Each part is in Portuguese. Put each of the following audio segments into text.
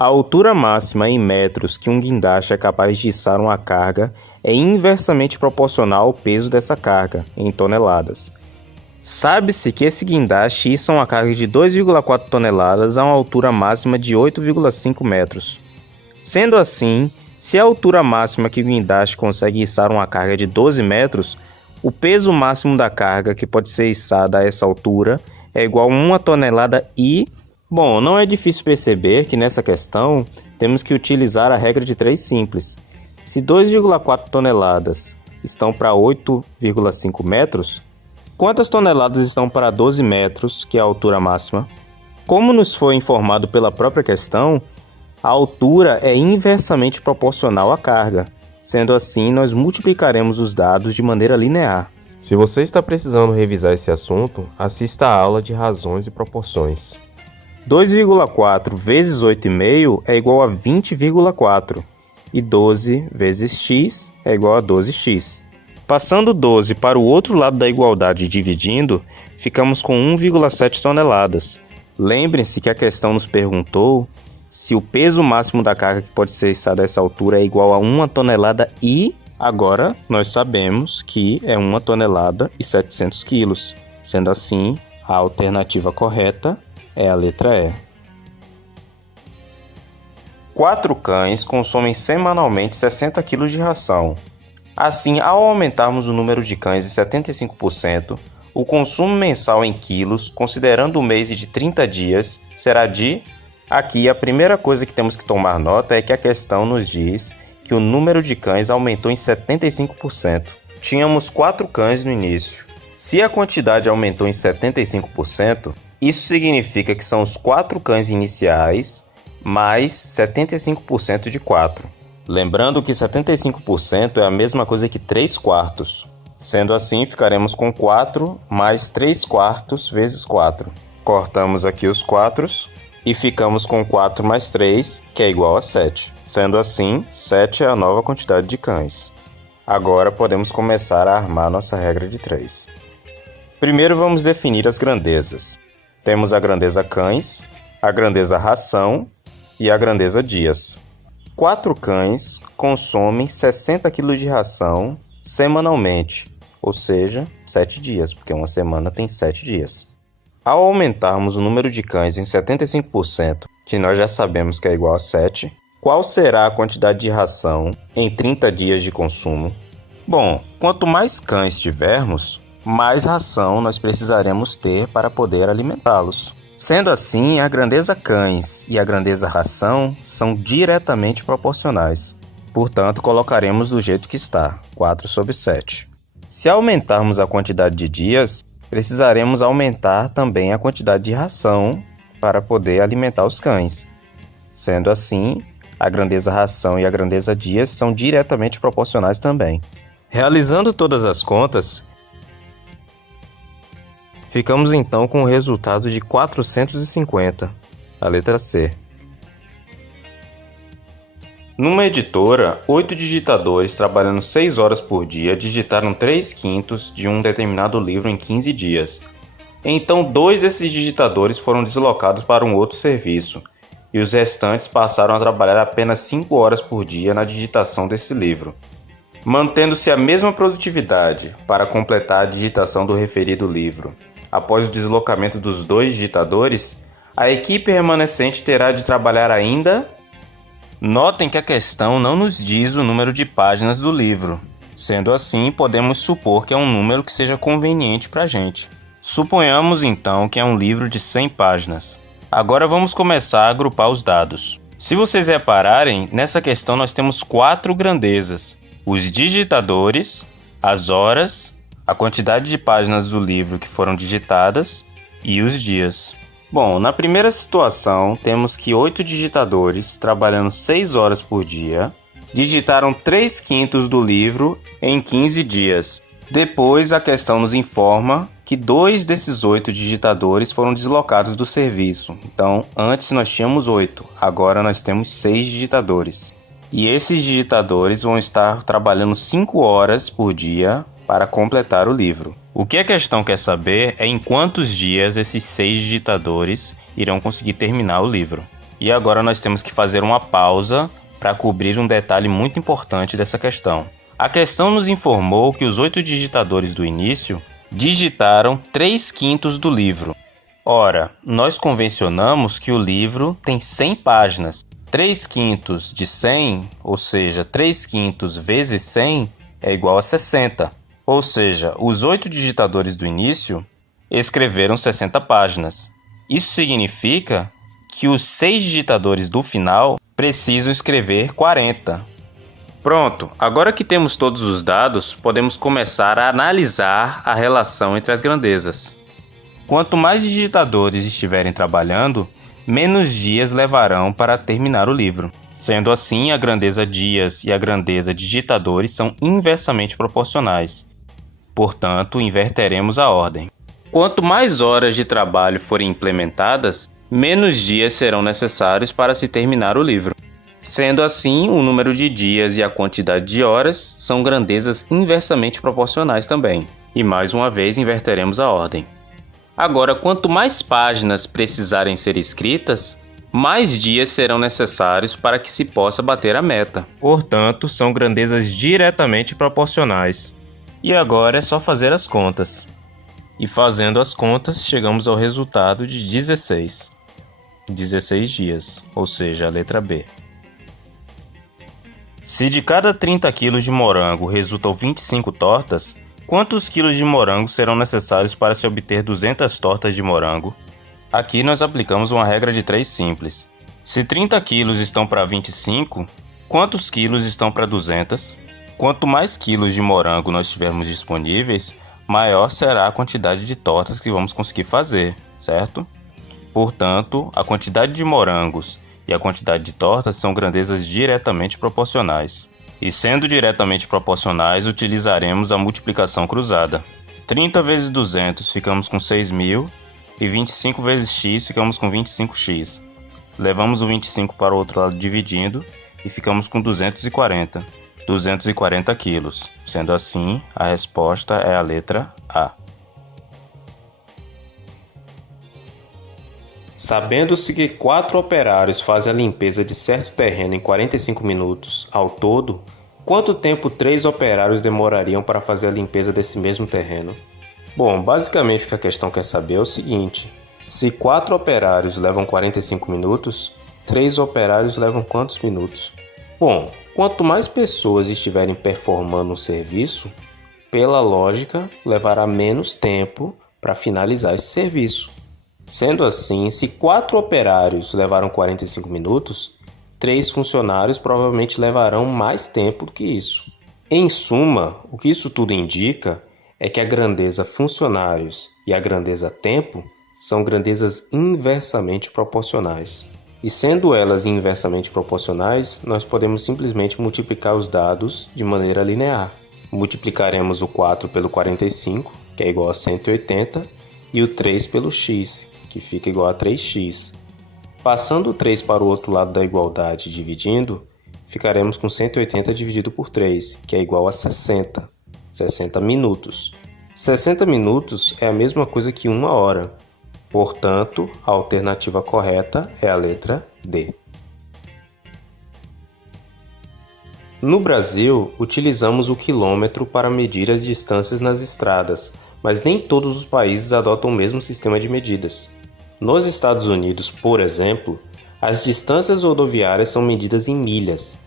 A altura máxima em metros que um guindaste é capaz de içar uma carga é inversamente proporcional ao peso dessa carga, em toneladas. Sabe-se que esse guindaste iça uma carga de 2,4 toneladas a uma altura máxima de 8,5 metros. Sendo assim, se a altura máxima que o guindaste consegue içar uma carga é de 12 metros, o peso máximo da carga que pode ser içada a essa altura é igual a 1 tonelada e... Bom, não é difícil perceber que nessa questão temos que utilizar a regra de 3 simples. Se 2,4 toneladas estão para 8,5 metros, quantas toneladas estão para 12 metros, que é a altura máxima? Como nos foi informado pela própria questão, a altura é inversamente proporcional à carga. Sendo assim, nós multiplicaremos os dados de maneira linear. Se você está precisando revisar esse assunto, assista a aula de razões e proporções. 2,4 vezes 8,5 é igual a 20,4 e 12 vezes x é igual a 12x. Passando 12 para o outro lado da igualdade e dividindo, ficamos com 1,7 toneladas. Lembrem-se que a questão nos perguntou se o peso máximo da carga que pode ser içada a essa altura é igual a 1 tonelada e... Agora, nós sabemos que é 1 tonelada e 700 quilos. Sendo assim, a alternativa correta é a letra E. 4 cães consomem semanalmente 60 kg de ração. Assim, ao aumentarmos o número de cães em 75%, o consumo mensal em quilos, considerando o mês de 30 dias, será de... Aqui, a primeira coisa que temos que tomar nota é que a questão nos diz que o número de cães aumentou em 75%. Tínhamos 4 cães no início. Se a quantidade aumentou em 75%, isso significa que são os 4 cães iniciais mais 75% de 4. Lembrando que 75% é a mesma coisa que 3 quartos. Sendo assim, ficaremos com 4 mais 3 quartos vezes 4. Cortamos aqui os 4 e ficamos com 4 mais 3, que é igual a 7. Sendo assim, 7 é a nova quantidade de cães. Agora podemos começar a armar nossa regra de 3. Primeiro vamos definir as grandezas. Temos a grandeza cães, a grandeza ração e a grandeza dias. 4 cães consomem 60 kg de ração semanalmente, ou seja, 7 dias, porque uma semana tem 7 dias. Ao aumentarmos o número de cães em 75%, que nós já sabemos que é igual a 7, qual será a quantidade de ração em 30 dias de consumo? Bom, quanto mais cães tivermos, mais ração nós precisaremos ter para poder alimentá-los. Sendo assim, a grandeza cães e a grandeza ração são diretamente proporcionais. Portanto, colocaremos do jeito que está, 4/7. Se aumentarmos a quantidade de dias, precisaremos aumentar também a quantidade de ração para poder alimentar os cães. Sendo assim, a grandeza ração e a grandeza dias são diretamente proporcionais também. Realizando todas as contas, ficamos então com o resultado de 450, a letra C. Numa editora, 8 digitadores trabalhando 6 horas por dia digitaram 3/5 de um determinado livro em 15 dias. Então, 2 desses digitadores foram deslocados para um outro serviço, e os restantes passaram a trabalhar apenas 5 horas por dia na digitação desse livro. Mantendo-se a mesma produtividade para completar a digitação do referido livro, após o deslocamento dos 2 digitadores, a equipe remanescente terá de trabalhar ainda... Notem que a questão não nos diz o número de páginas do livro. Sendo assim, podemos supor que é um número que seja conveniente para a gente. Suponhamos então que é um livro de 100 páginas. Agora vamos começar a agrupar os dados. Se vocês repararem, nessa questão nós temos 4 grandezas: os digitadores, as horas, a quantidade de páginas do livro que foram digitadas e os dias. Bom, na primeira situação, temos que 8 digitadores, trabalhando 6 horas por dia, digitaram 3/5 do livro em 15 dias. Depois, a questão nos informa que 2 desses 8 digitadores foram deslocados do serviço. Então, antes nós tínhamos 8, agora nós temos 6 digitadores. E esses digitadores vão estar trabalhando 5 horas por dia para completar o livro. O que a questão quer saber é em quantos dias esses 6 digitadores irão conseguir terminar o livro. E agora nós temos que fazer uma pausa para cobrir um detalhe muito importante dessa questão. A questão nos informou que os 8 digitadores do início digitaram 3/5 do livro. Ora, nós convencionamos que o livro tem 100 páginas. 3/5 de 100, ou seja, 3/5 vezes 100 é igual a 60. Ou seja, os 8 digitadores do início escreveram 60 páginas. Isso significa que os 6 digitadores do final precisam escrever 40. Pronto, agora que temos todos os dados, podemos começar a analisar a relação entre as grandezas. Quanto mais digitadores estiverem trabalhando, menos dias levarão para terminar o livro. Sendo assim, a grandeza dias e a grandeza digitadores são inversamente proporcionais. Portanto, inverteremos a ordem. Quanto mais horas de trabalho forem implementadas, menos dias serão necessários para se terminar o livro. Sendo assim, o número de dias e a quantidade de horas são grandezas inversamente proporcionais também. E mais uma vez inverteremos a ordem. Agora, quanto mais páginas precisarem ser escritas, mais dias serão necessários para que se possa bater a meta. Portanto, são grandezas diretamente proporcionais. E agora é só fazer as contas. E fazendo as contas, chegamos ao resultado de 16. 16 dias, ou seja, a letra B. Se de cada 30 kg de morango resultam 25 tortas, quantos quilos de morango serão necessários para se obter 200 tortas de morango? Aqui nós aplicamos uma regra de 3 simples. Se 30 quilos estão para 25, quantos quilos estão para 200? Quanto mais quilos de morango nós tivermos disponíveis, maior será a quantidade de tortas que vamos conseguir fazer, certo? Portanto, a quantidade de morangos e a quantidade de tortas são grandezas diretamente proporcionais. E sendo diretamente proporcionais, utilizaremos a multiplicação cruzada. 30 vezes 200 ficamos com 6.000 e 25 vezes x ficamos com 25x. Levamos o 25 para o outro lado dividindo e ficamos com 240. 240 quilos. Sendo assim, a resposta é a letra A. Sabendo-se que 4 operários fazem a limpeza de certo terreno em 45 minutos ao todo, quanto tempo 3 operários demorariam para fazer a limpeza desse mesmo terreno? Bom, basicamente o que a questão quer saber é o seguinte: se 4 operários levam 45 minutos, 3 operários levam quantos minutos? Bom, quanto mais pessoas estiverem performando um serviço, pela lógica, levará menos tempo para finalizar esse serviço. Sendo assim, se 4 operários levaram 45 minutos, 3 funcionários provavelmente levarão mais tempo do que isso. Em suma, o que isso tudo indica é que a grandeza funcionários e a grandeza tempo são grandezas inversamente proporcionais. E sendo elas inversamente proporcionais, nós podemos simplesmente multiplicar os dados de maneira linear. Multiplicaremos o 4 pelo 45, que é igual a 180, e o 3 pelo x, que fica igual a 3x. Passando o 3 para o outro lado da igualdade dividindo, ficaremos com 180 dividido por 3, que é igual a 60. 60 minutos. 60 minutos é a mesma coisa que 1 hora. Portanto, a alternativa correta é a letra D. No Brasil, utilizamos o quilômetro para medir as distâncias nas estradas, mas nem todos os países adotam o mesmo sistema de medidas. Nos Estados Unidos, por exemplo, as distâncias rodoviárias são medidas em milhas,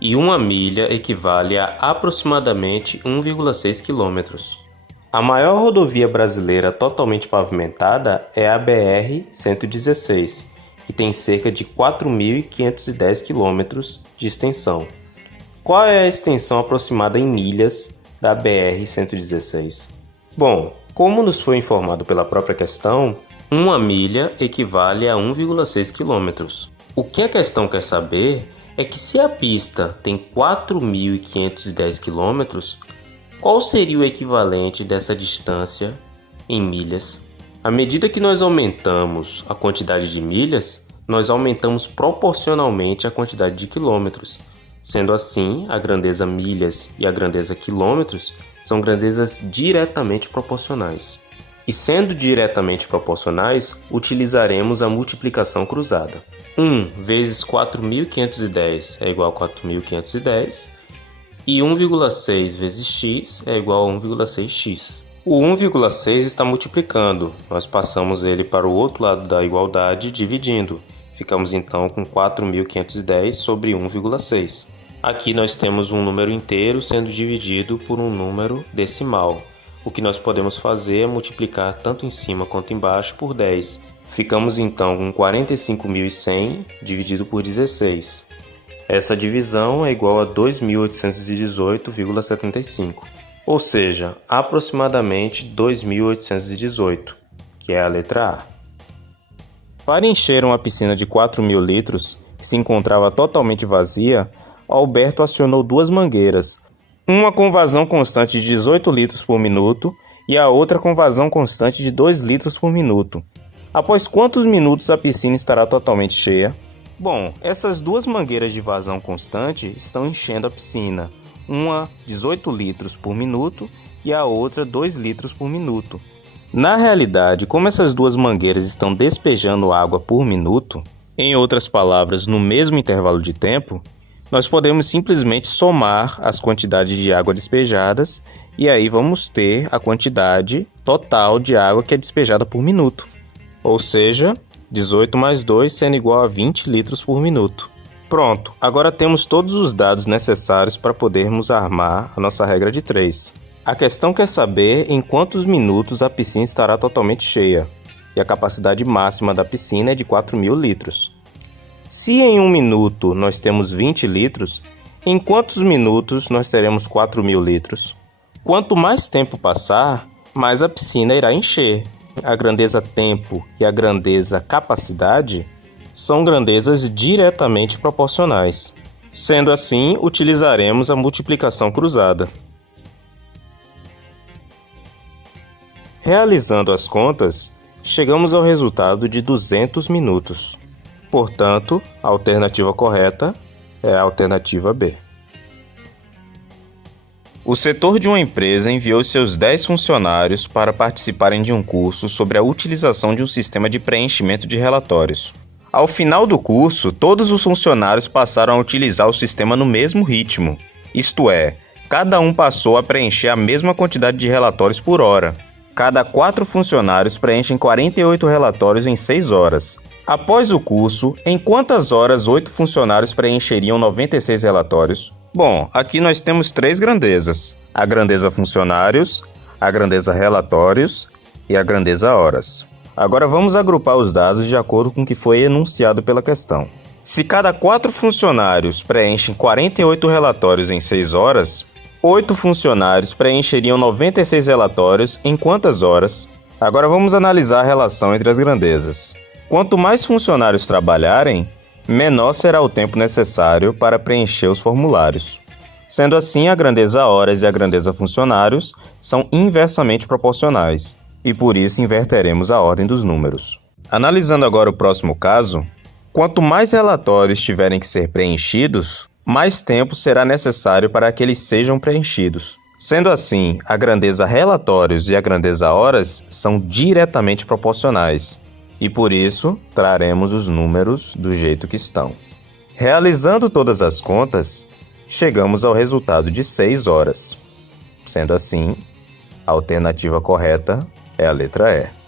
e 1 milha equivale a aproximadamente 1,6 quilômetros. A maior rodovia brasileira totalmente pavimentada é a BR-116, que tem cerca de 4.510 quilômetros de extensão. Qual é a extensão aproximada em milhas da BR-116? Bom, como nos foi informado pela própria questão, 1 milha equivale a 1,6 km. O que a questão quer saber é que se a pista tem 4.510 km, qual seria o equivalente dessa distância em milhas? À medida que nós aumentamos a quantidade de milhas, nós aumentamos proporcionalmente a quantidade de quilômetros. Sendo assim, a grandeza milhas e a grandeza quilômetros são grandezas diretamente proporcionais. E sendo diretamente proporcionais, utilizaremos a multiplicação cruzada. 1 vezes 4.510 é igual a 4.510 e 1,6 vezes x é igual a 1,6x. O 1,6 está multiplicando, nós passamos ele para o outro lado da igualdade dividindo. Ficamos então com 4.510 sobre 1,6. Aqui nós temos um número inteiro sendo dividido por um número decimal. O que nós podemos fazer é multiplicar tanto em cima quanto embaixo por 10. Ficamos então com 45.100 dividido por 16. Essa divisão é igual a 2.818,75, ou seja, aproximadamente 2.818, que é a letra A. Para encher uma piscina de 4.000 litros, que se encontrava totalmente vazia, Alberto acionou duas mangueiras, uma com vazão constante de 18 litros por minuto e a outra com vazão constante de 2 litros por minuto. Após quantos minutos a piscina estará totalmente cheia? Bom, essas duas mangueiras de vazão constante estão enchendo a piscina, uma 18 litros por minuto e a outra 2 litros por minuto. Na realidade, como essas duas mangueiras estão despejando água por minuto, em outras palavras, no mesmo intervalo de tempo, nós podemos simplesmente somar as quantidades de água despejadas e aí vamos ter a quantidade total de água que é despejada por minuto. Ou seja, 18 mais 2 sendo igual a 20 litros por minuto. Pronto, agora temos todos os dados necessários para podermos armar a nossa regra de 3. A questão quer saber em quantos minutos a piscina estará totalmente cheia, e a capacidade máxima da piscina é de 4.000 litros. Se em 1 minuto nós temos 20 litros, em quantos minutos nós teremos 4.000 litros? Quanto mais tempo passar, mais a piscina irá encher. A grandeza tempo e a grandeza capacidade são grandezas diretamente proporcionais. Sendo assim, utilizaremos a multiplicação cruzada. Realizando as contas, chegamos ao resultado de 200 minutos. Portanto, a alternativa correta é a alternativa B. O setor de uma empresa enviou seus 10 funcionários para participarem de um curso sobre a utilização de um sistema de preenchimento de relatórios. Ao final do curso, todos os funcionários passaram a utilizar o sistema no mesmo ritmo, isto é, cada um passou a preencher a mesma quantidade de relatórios por hora. Cada 4 funcionários preenchem 48 relatórios em 6 horas. Após o curso, em quantas horas 8 funcionários preencheriam 96 relatórios? Bom, aqui nós temos 3 grandezas: a grandeza funcionários, a grandeza relatórios e a grandeza horas. Agora vamos agrupar os dados de acordo com o que foi enunciado pela questão. Se cada 4 funcionários preenchem 48 relatórios em 6 horas, 8 funcionários preencheriam 96 relatórios em quantas horas? Agora vamos analisar a relação entre as grandezas. Quanto mais funcionários trabalharem, menor será o tempo necessário para preencher os formulários. Sendo assim, a grandeza horas e a grandeza funcionários são inversamente proporcionais, e por isso inverteremos a ordem dos números. Analisando agora o próximo caso, quanto mais relatórios tiverem que ser preenchidos, mais tempo será necessário para que eles sejam preenchidos. Sendo assim, a grandeza relatórios e a grandeza horas são diretamente proporcionais, e por isso traremos os números do jeito que estão. Realizando todas as contas, chegamos ao resultado de 6 horas. Sendo assim, a alternativa correta é a letra E.